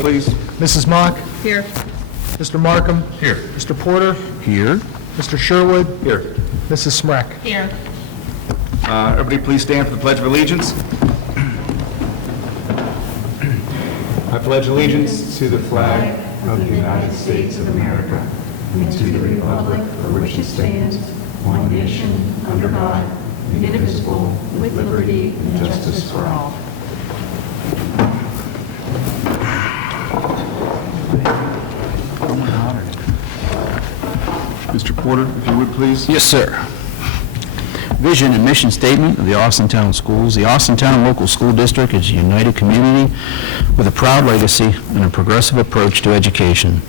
please. Mrs. Mock? Here. Mr. Markham? Here. Mr. Porter? Here. Mr. Sherwood? Here. Mrs. Smrek? Here. Everybody please stand for the Pledge of Allegiance. I pledge allegiance to the flag of the United States of America and to the republic for which it stands, one nation, under God, indivisible, with liberty and justice for all. Mr. Porter, if you would please. Yes, sir. Vision and mission statement of the Austintown Schools. The Austintown Local School District is a united community with a proud legacy and a progressive approach to education.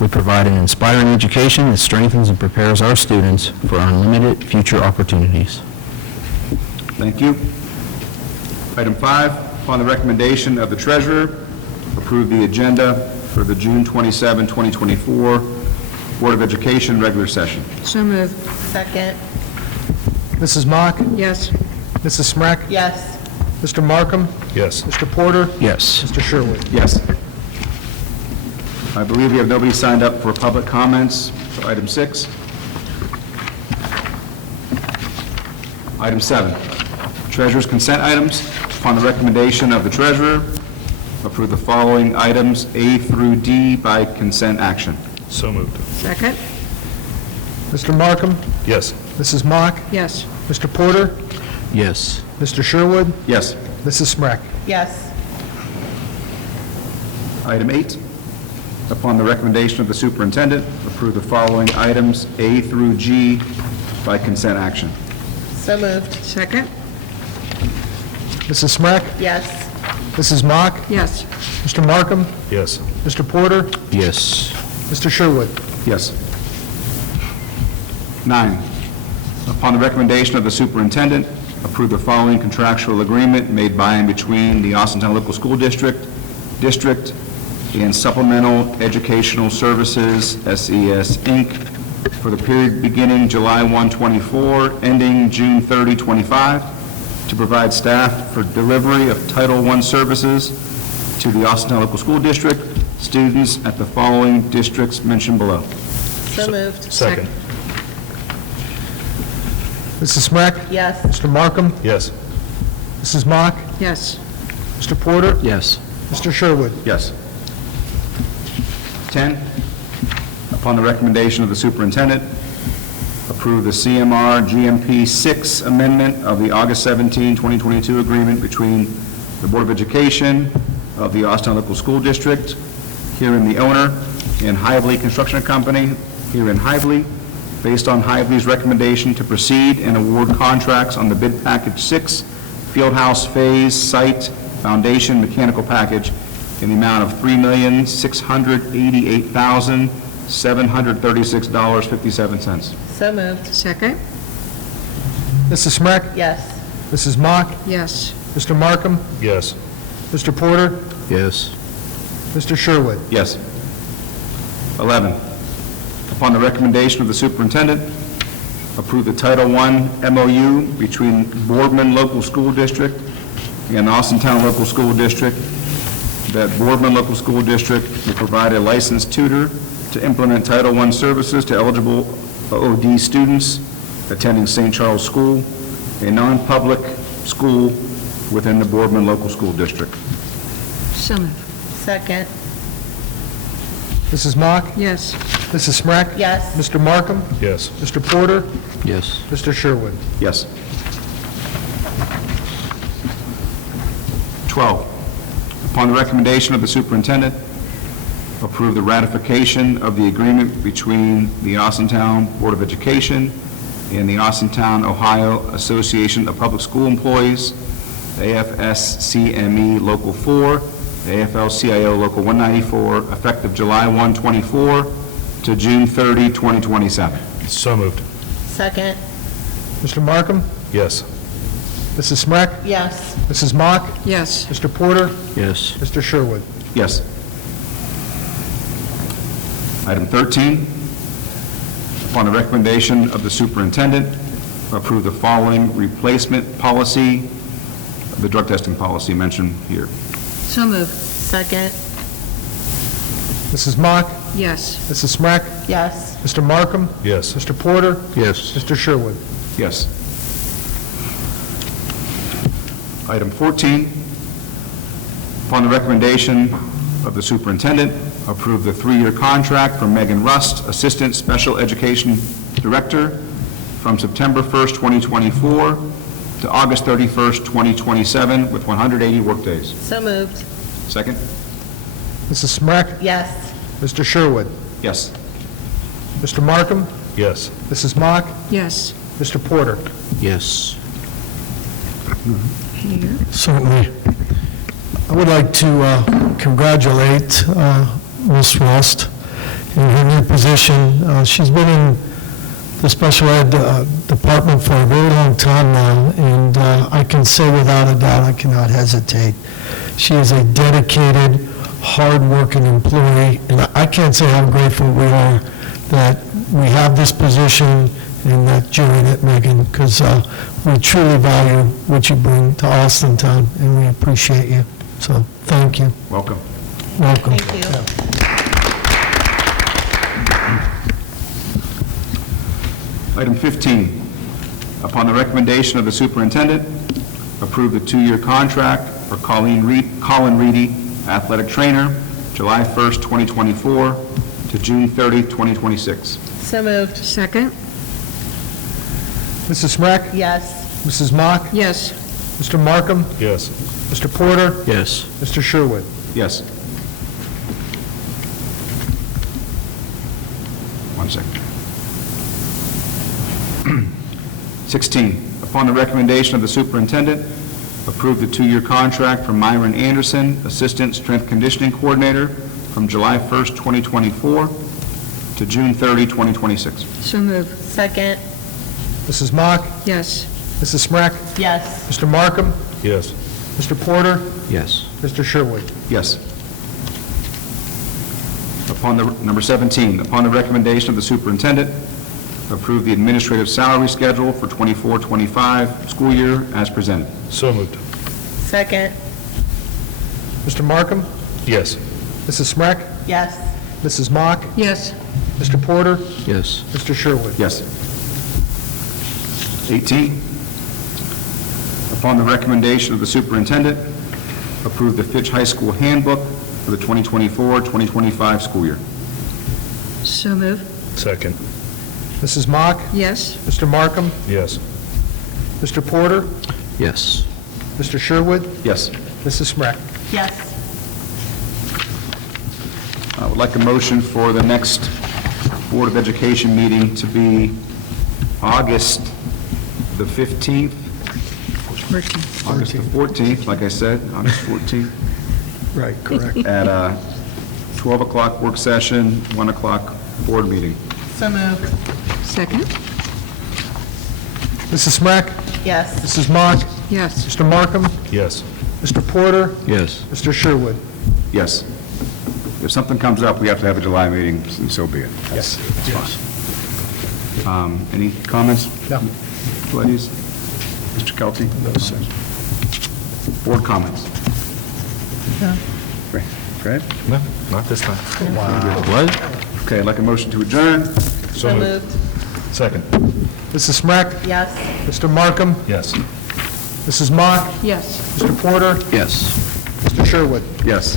We provide an inspiring education that strengthens and prepares our students for unlimited future opportunities. Thank you. Item 5, upon the recommendation of the treasurer, approve the agenda for the June 27, 2024 Board of Education regular session. So moved. Second. Mrs. Mock? Yes. Mrs. Smrek? Yes. Mr. Markham? Yes. Mr. Porter? Yes. Mr. Sherwood? Yes. I believe we have nobody signed up for public comments for item 6. Item 7, treasurer's consent items. Upon the recommendation of the treasurer, approve the following items A through D by consent action. So moved. Second. Mr. Markham? Yes. Mrs. Mock? Yes. Mr. Porter? Yes. Mr. Sherwood? Yes. Mrs. Smrek? Yes. Item 8, upon the recommendation of the superintendent, approve the following items A through G by consent action. So moved. Second. Mrs. Smrek? Yes. Mrs. Mock? Yes. Mr. Markham? Yes. Mr. Porter? Yes. Mr. Sherwood? Yes. 9, upon the recommendation of the superintendent, approve the following contractual agreement made by and between the Austintown Local School District and Supplemental Educational Services, SES, Inc., for the period beginning July 1, 24, ending June 30, 25, to provide staff for delivery of Title I services to the Austintown Local School District students at the following districts mentioned below. So moved. Second. Mrs. Smrek? Yes. Mr. Markham? Yes. Mrs. Mock? Yes. Mr. Porter? Yes. Mr. Sherwood? Yes. 10, upon the recommendation of the superintendent, approve the CMR GMP 6 amendment of the August 17, 2022 agreement between the Board of Education of the Austintown Local School District, herein the owner, and Hively Construction Company, herein Hively, based on Hively's recommendation to proceed and award contracts on the bid package 6, Fieldhouse Phase Site Foundation Mechanical Package in the amount of $3,688,736.57. So moved. Second. Mrs. Smrek? Yes. Mrs. Mock? Yes. Mr. Markham? Yes. Mr. Porter? Yes. Mr. Sherwood? Yes. 11, upon the recommendation of the superintendent, approve the Title I MOU between Boardman Local School District and the Austintown Local School District, that Boardman Local School District will provide a licensed tutor to implement Title I services to eligible OD students attending St. Charles School, a non-public school within the Boardman Local School District. So moved. Second. Mrs. Mock? Yes. Mrs. Smrek? Yes. Mr. Markham? Yes. Mr. Porter? Yes. Mr. Sherwood? Yes. 12, upon the recommendation of the superintendent, approve the ratification of the agreement between the Austintown Board of Education and the Austintown, Ohio Association of Public School Employees, AFSCME Local 4, AFL-CIO Local 194, effective July 1, 24 to June 30, 2027. So moved. Second. Mr. Markham? Yes. Mrs. Smrek? Yes. Mrs. Mock? Yes. Mr. Porter? Yes. Mr. Sherwood? Yes. Item 13, upon the recommendation of the superintendent, approve the following replacement policy, the drug testing policy mentioned here. So moved. Second. Mrs. Mock, Yes. Mrs. Smrek, Yes. Mr. Markham, Yes. Mr. Porter, Yes. Mr. Sherwood. Yes. Item 14, upon the recommendation of the superintendent, approve the 3-year contract for Megan Rust, Assistant Special Education Director, from September 1st, 2024 to August 31st, 2027, with 180 workdays. So moved. Second? Mrs. Smrek, Yes. Mr. Sherwood, Yes. Mr. Markham, Yes. Mrs. Mock, Yes. Mr. Porter. Yes. Here. Certainly. I would like to congratulate Ms. Rust in her new position. She's been in the special ed department for a very long time now, and I can say without a doubt, I cannot hesitate. She is a dedicated, hard-working employee, and I can't say how grateful we are that we have this position and that you're in it, Megan, because we truly value what you bring to Austintown, and we appreciate you. So, thank you. Welcome. Welcome. Thank you. Item 15, upon the recommendation of the superintendent, approve the 2-year contract for Colin Reedy, athletic trainer, July 1st, 2024 to June 30, 2026. So moved. Second. Mrs. Smrek, Yes. Mrs. Mock, Yes. Mr. Markham, Yes. Mr. Porter, Yes. Mr. Sherwood. Yes. One second. 16, upon the recommendation of the superintendent, approve the 2-year contract for Myron Anderson, Assistant Strength Conditioning Coordinator, from July 1st, 2024 to June 30, 2026. So moved. Second. Mrs. Mock, Yes. Mrs. Smrek, Yes. Mr. Markham, Yes. Mr. Porter, Yes. Mr. Sherwood. Yes. Number 17, upon the recommendation of the superintendent, approve the administrative salary schedule for 24-25 school year as presented. So moved. Second. Mr. Markham, Yes. Mrs. Smrek, Yes. Mrs. Mock, Yes. Mr. Porter, Yes. Mr. Sherwood. Yes. 18, upon the recommendation of the superintendent, approve the Fitch High School handbook for the 2024-2025 school year. So moved. Second. Mrs. Mock, Yes. Mr. Markham, Yes. Mr. Porter, Yes. Mr. Sherwood, Yes. Mrs. Smrek. Yes. I would like a motion for the next Board of Education meeting to be August the 15th, August the 14th, like I said, August 14th, Right, correct. at 12 o'clock work session, 1 o'clock board meeting. So moved. Second. Mrs. Smrek, Yes. Mrs. Mock, Yes. Mr. Markham, Yes. Mr. Porter, Yes. Mr. Sherwood. Yes. If something comes up, we have to have a July meeting, so be it. Yes. Any comments? No. Ladies? Mr. Kelty? No, sir. Board comments? No. Fred? No, not this time. What? Okay, I'd like a motion to adjourn. So moved. Second. Mrs. Smrek, Yes. Mr. Markham, Yes. Mrs. Mock, Yes. Mr. Porter, Yes. Mr. Sherwood. Yes.